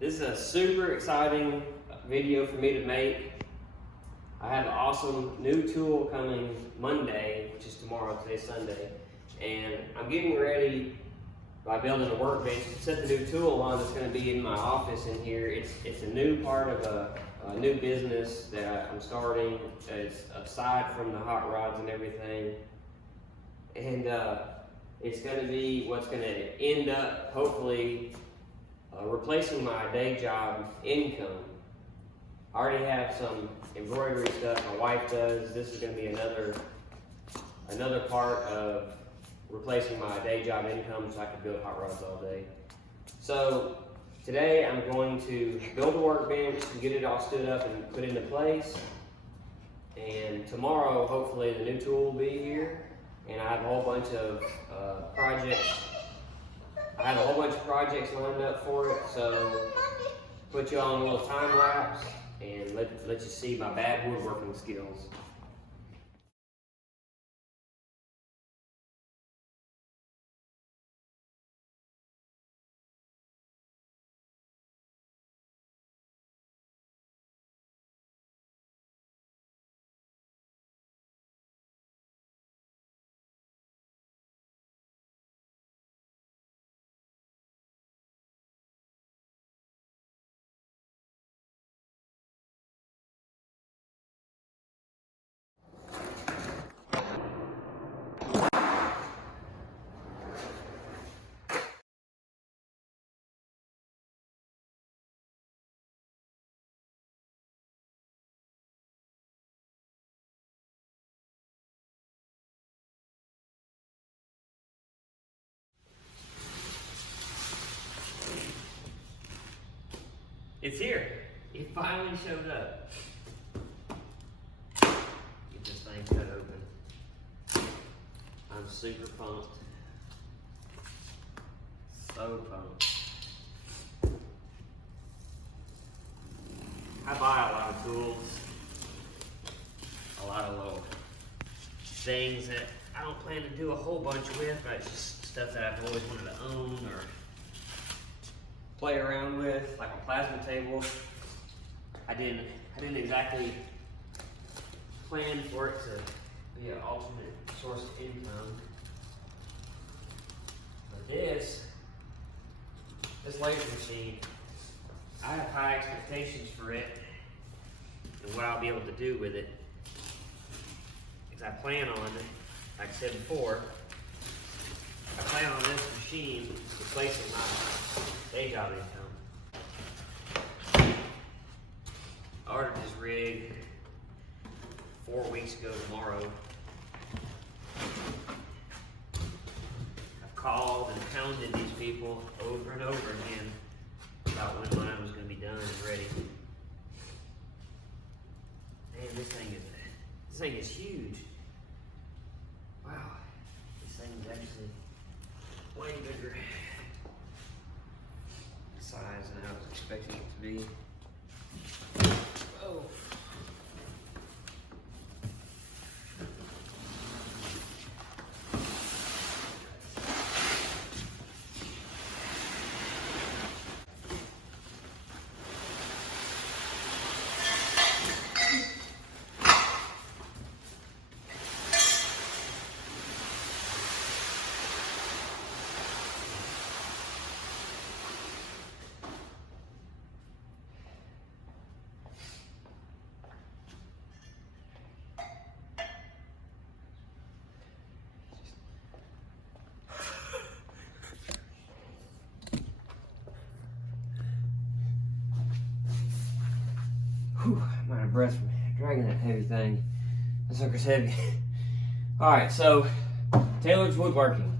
This is a super exciting video for me to make. I have an awesome new tool coming Monday, which is tomorrow, today's Sunday. And I'm getting ready by building a workbench to set the new tool on that's going to be in my office in here. It's a new part of a new business that I'm starting. It's aside from the hot rods and everything. And it's going to be what's going to end up, hopefully, replacing my day job income. I already have some embroidery stuff my wife does. This is going to be another part of replacing my day job income so I can build hot rods all day. So today I'm going to build a workbench and get it all stood up and put into place. And tomorrow, hopefully, the new tool will be here. And I have a whole bunch of projects. I have a whole bunch of projects lined up for it. So put you on a little time lapse and let you see my bad woodworking skills. It's here. It finally showed up. Get this thing cut open. I'm super pumped. So pumped. I buy a lot of tools. A lot of little things that I don't plan to do a whole bunch with, but it's just stuff that I've always wanted to own or play around with, like a plasma table. I didn't exactly plan for it to be an alternate source of income. But this laser machine, I have high expectations for it and what I'll be able to do with it. Because I plan on, like I said before, I plan on this machine replacing my day job income. I ordered this rig 4 weeks ago tomorrow. I've called and hounded these people over and over again about when mine was going to be done and ready. Man, this thing is huge. Wow, this thing is actually way bigger size than I was expecting it to be. Oh. Whew, I'm out of breath from dragging that heavy thing. That sucker's heavy. Alright, so Taylor's woodworking.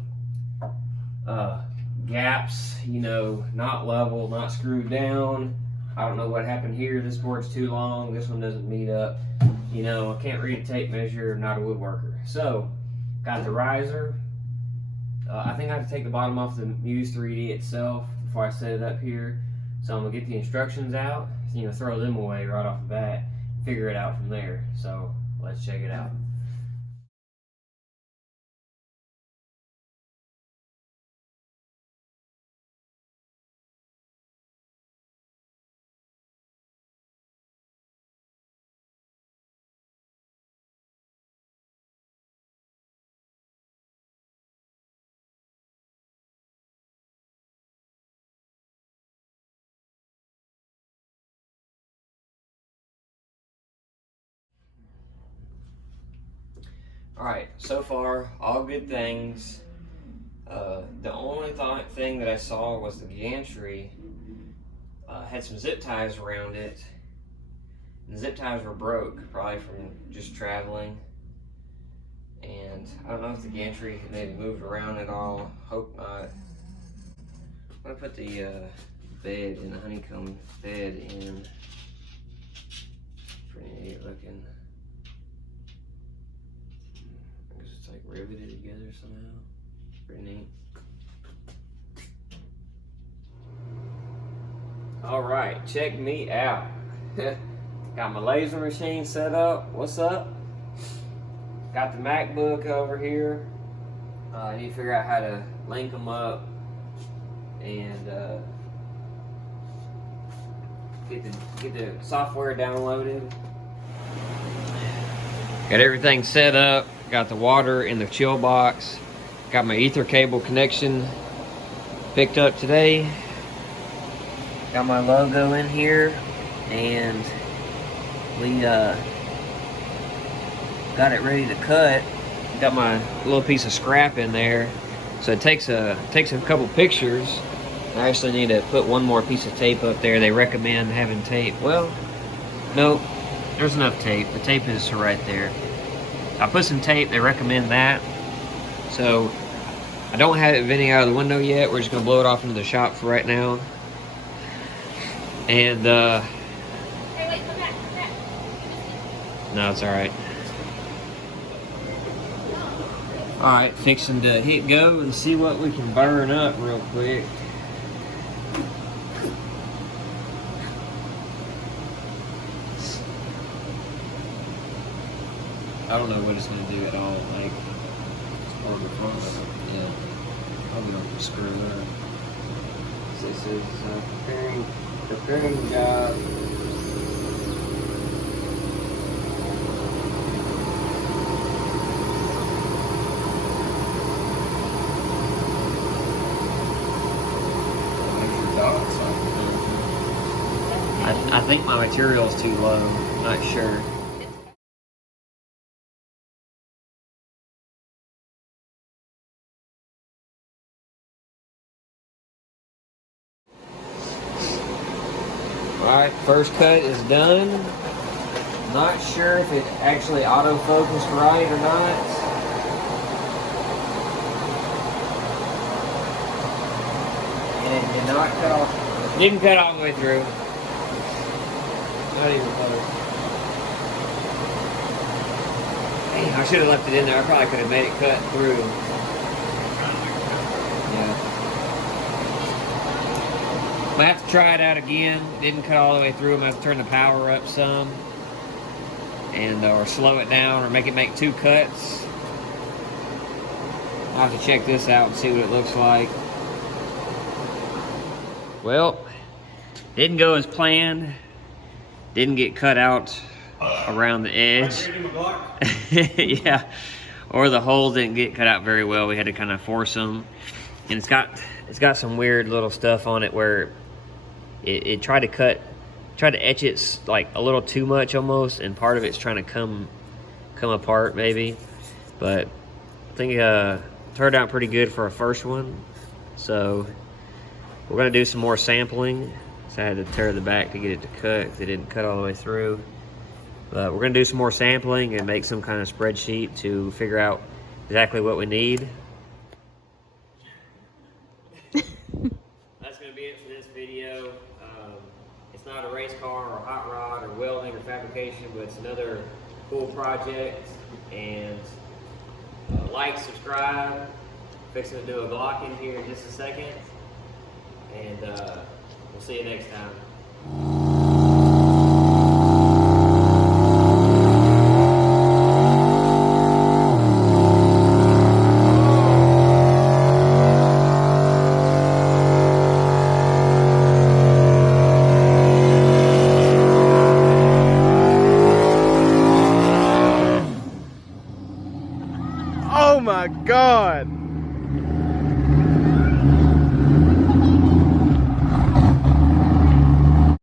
Gaps, not level, not screwed down. I don't know what happened here. This board's too long. This one doesn't meet up. I can't read a tape measure. I'm not a woodworker. So, got the riser. I think I have to take the bottom off the Muse 3D itself before I set it up here. So I'm gonna get the instructions out, throw them away right off the bat, figure it out from there. So let's check it out. Alright, so far, all good things. The only thing that I saw was the gantry had some zip ties around it. And the zip ties were broke, probably from just traveling. And I don't know if the gantry maybe moved around at all. Hope not. I'm gonna put the bed in, the honeycomb bed in. Pretty neat looking. I guess it's like riveted together somehow. Pretty neat. Alright, check me out. Got my laser machine set up. What's up? Got the MacBook over here. I need to figure out how to link them up and get the software downloaded. Got everything set up. Got the water in the chill box. Got my ether cable connection picked up today. Got my logo in here, and we got it ready to cut. Got my little piece of scrap in there, so it takes a couple pictures. I actually need to put one more piece of tape up there. They recommend having tape. Well, nope, there's enough tape. The tape is right there. I put some tape. They recommend that. So I don't have it venting out of the window yet. We're just gonna blow it off into the shop for right now. And Hey, wait, come back. no, it's all right. All right, fixing to hit go and see what we can burn up real quick. I don't know what it's gonna do at all. Like, it's on the front of it. Yeah, probably gonna screw it up. This is preparing job. I think my material's too low. Not sure. Alright, first cut is done. Not sure if it actually autofocused right or not. And it did not cut off. Didn't cut all the way through. Not even close. Dang, I should have left it in there. I probably could have made it cut through. Yeah. I have to try it out again. Didn't cut all the way through. I'm gonna have to turn the power up some, and or slow it down, or make it make two cuts. I'll have to check this out and see what it looks like. Well, didn't go as planned. Didn't get cut out around the edge. Yeah, or the holes didn't get cut out very well. We had to kind of force them, and it's got some weird little stuff on it where it tried to etch it like a little too much almost, and part of it's trying to come apart maybe. But I think it turned out pretty good for a first one. So we're gonna do some more sampling. So I had to tear the back to get it to cut because it didn't cut all the way through. But we're gonna do some more sampling and make some kind of spreadsheet to figure out exactly what we need. That's gonna be it for this video. It's not a race car or a hot rod or welding or fabrication, but it's another cool project. And like, subscribe. Fixing to do a Glock in here in just a second. And we'll see you next time. Oh my God!